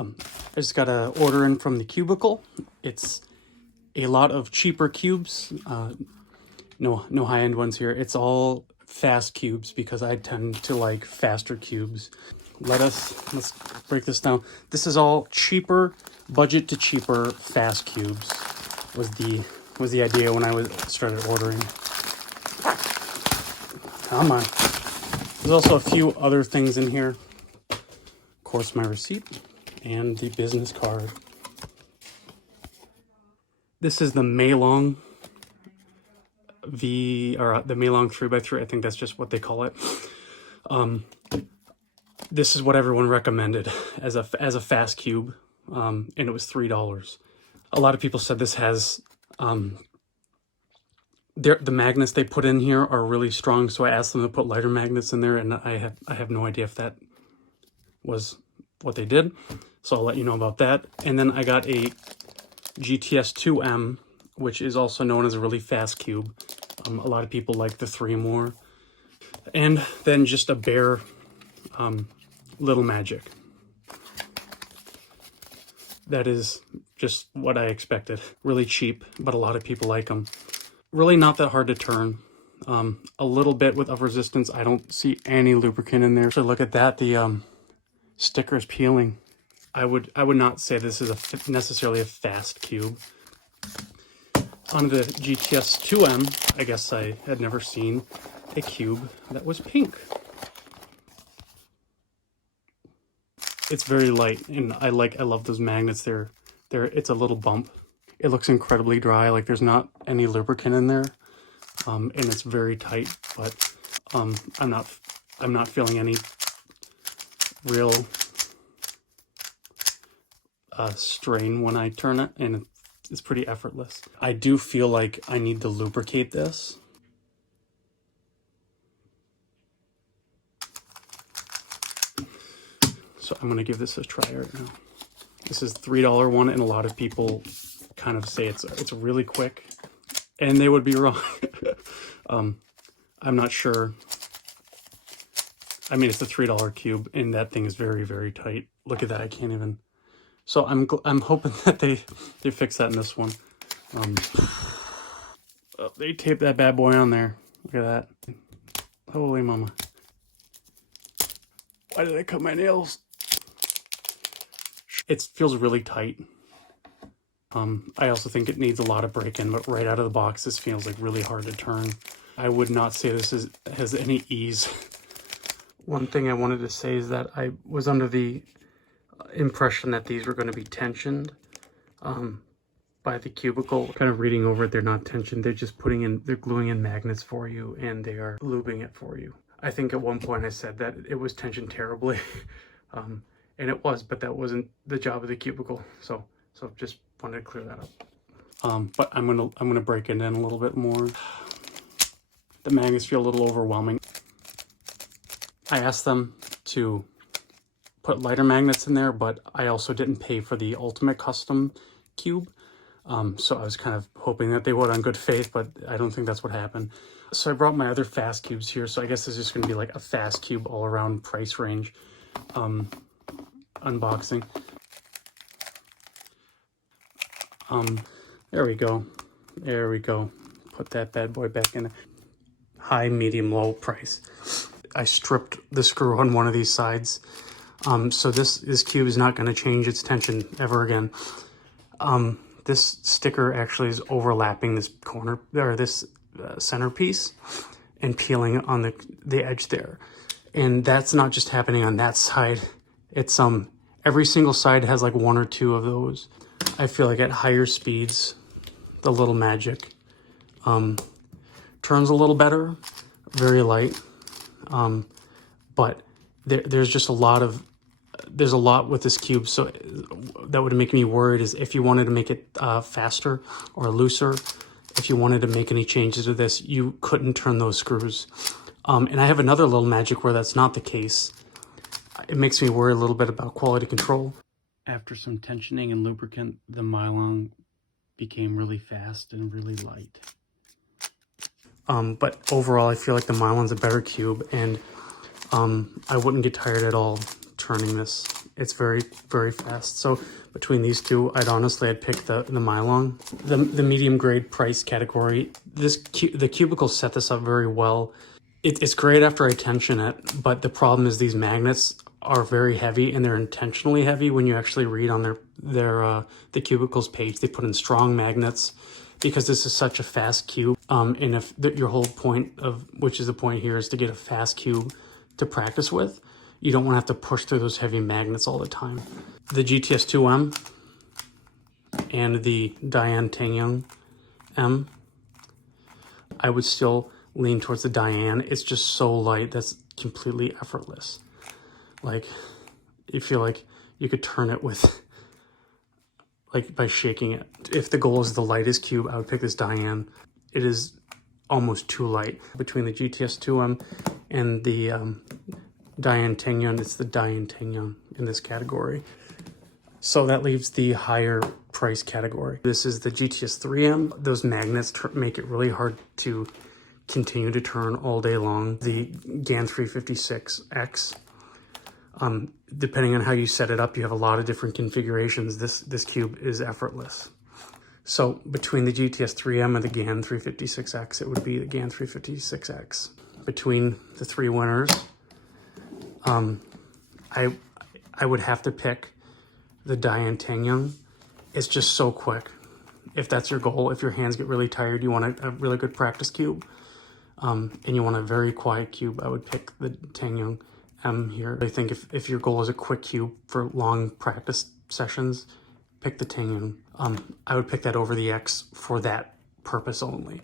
I just got an order in from the cubicle. It's a lot of cheaper cubes. No high-end ones here. It's all fast cubes because I tend to like faster cubes. Let's break this down. This is all cheaper, budget to cheaper, fast cubes was the idea when I started ordering. Come on. There's also a few other things in here. Of course, my receipt and the business card. This is the Maylong the Maylong 3x3. I think that's just what they call it. This is what everyone recommended as a fast cube, and it was $3. A lot of people said this has the magnets they put in here are really strong, so I asked them to put lighter magnets in there, and I have no idea if that was what they did, so I'll let you know about that. And then I got a GTS2M, which is also known as a really fast cube. A lot of people like the 3 more. And then just a bare Little Magic. That is just what I expected. Really cheap, but a lot of people like them. Really not that hard to turn. A little bit of resistance. I don't see any lubricant in there. So look at that. The sticker is peeling. I would not say this is necessarily a fast cube. On the GTS 2M, I guess I had never seen a cube that was pink. It's very light, and I love those magnets. It's a little bump. It looks incredibly dry, like there's not any lubricant in there, and it's very tight. But I'm not feeling any real strain when I turn it, and it's pretty effortless. I do feel like I need to lubricate this. So I'm gonna give this a try right now. This is the $3 one, and a lot of people kind of say it's really quick, and they would be wrong. I'm not sure. I mean, it's a $3 cube, and that thing is very, very tight. Look at that, I can't even. So I'm hoping that they fix that in this one. Oh, they taped that bad boy on there. Look at that. Holy mama. Why did I cut my nails? It feels really tight. I also think it needs a lot of break-in, but right out of the box, this feels like really hard to turn. I would not say this has any ease. One thing I wanted to say is that I was under the impression that these were going to be tensioned by the cubicle. Kind of reading over it, they're not tensioned. They're just they're gluing in magnets for you, and they are lubing it for you. I think at one point I said that it was tensioned terribly, and it was, but that wasn't the job of the cubicle. So just wanted to clear that up. But I'm gonna break it in a little bit more. The magnets feel a little overwhelming. I asked them to put lighter magnets in there, but I also didn't pay for the ultimate custom cube. So I was kind of hoping that they would on good faith, but I don't think that's what happened. So I brought my other fast cubes here. So I guess this is just going to be like a fast cube all around price range unboxing. There we go. There we go. Put that bad boy back in. High, medium, low price. I stripped the screw on one of these sides. So this cube is not going to change its tension ever again. This sticker actually is overlapping this corner, or this centerpiece, and peeling on the edge there. And that's not just happening on that side. It's every single side has like 1 or 2 of those. I feel like at higher speeds, the Little Magic turns a little better, very light. But there's just a lot with this cube, so that would make me worried is if you wanted to make it faster or looser, if you wanted to make any changes to this, you couldn't turn those screws. And I have another Little Magic where that's not the case. It makes me worry a little bit about quality control. After some tensioning and lubricant, the Maylong became really fast and really light. But overall, I feel like the Maylong's a better cube, and I wouldn't get tired at all turning this. It's very, very fast. So between these two, I'd pick the Mylon. The medium grade price category, the cubicles set this up very well. It's great after I tension it, but the problem is these magnets are very heavy, and they're intentionally heavy. When you actually read on the cubicles page, they put in strong magnets because this is such a fast cube. And if your whole point which is the point here, is to get a fast cube to practice with, you don't want to have to push through those heavy magnets all the time. The GTS-2M and the Diane Tangyang M, I would still lean towards the Diane. It's just so light, that's completely effortless. Like, you feel like you could turn it with, like, by shaking it. If the goal is the lightest cube, I would pick this Diane. It is almost too light. Between the GTS-2M and the Diane Tangyang, it's the Diane Tangyang in this category. So that leaves the higher price category. This is the GTS-3M. Those magnets make it really hard to continue to turn all day long. The GAN 356X, depending on how you set it up, you have a lot of different configurations. This cube is effortless. So between the GTS-3M and the GAN 356X, it would be the GAN 356X. Between the three winners, I would have to pick the Diane Tangyang. It's just so quick. If that's your goal, if your hands get really tired, you want a really good practice cube, and you want a very quiet cube, I would pick the Tangyang M here. I think if your goal is a quick cube for long practice sessions, pick the Tangyang. I would pick that over the X for that purpose only.